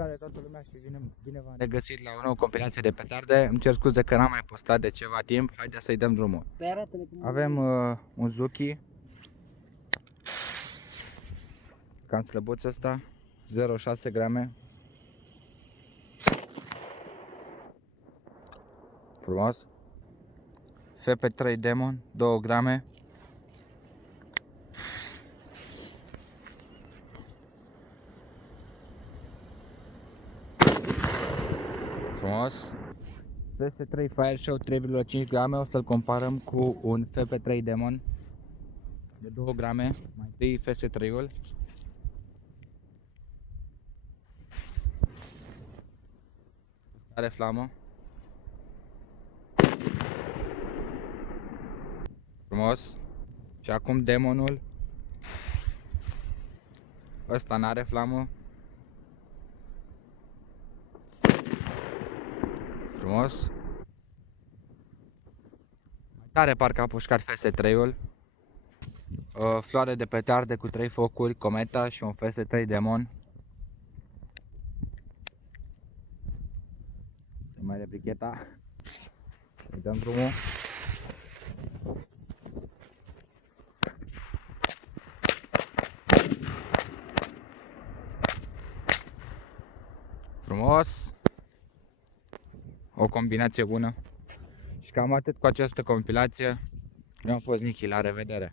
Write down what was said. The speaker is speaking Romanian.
Salutare toată lumea și bine v-am regăsit la o nouă compilație de petarde. Îmi cer scuze că n-am mai postat de ceva timp, haideți să-i dăm drumul. Avem un Zuki, cam slăbuț ăsta, 0,6 grame. Frumos. FP3 Demon, 2 grame. Frumos. FS3 Fire Show 3,5 grame, o să-l comparăm cu un FP3 Demon de 2 grame. Mai întâi FS3-ul. Are flamă. Frumos. Și acum Demonul. Ăsta n-are flamă. Frumos. Mai tare parcă a pușcat FS3-ul. Floare de petarde cu 3 focuri, Cometa și un FS3 Demon. Mai de bricheta. Îi dăm drumul. Frumos. O combinație bună. Și cam atât cu această compilație. Eu am fost Nichi, la revedere!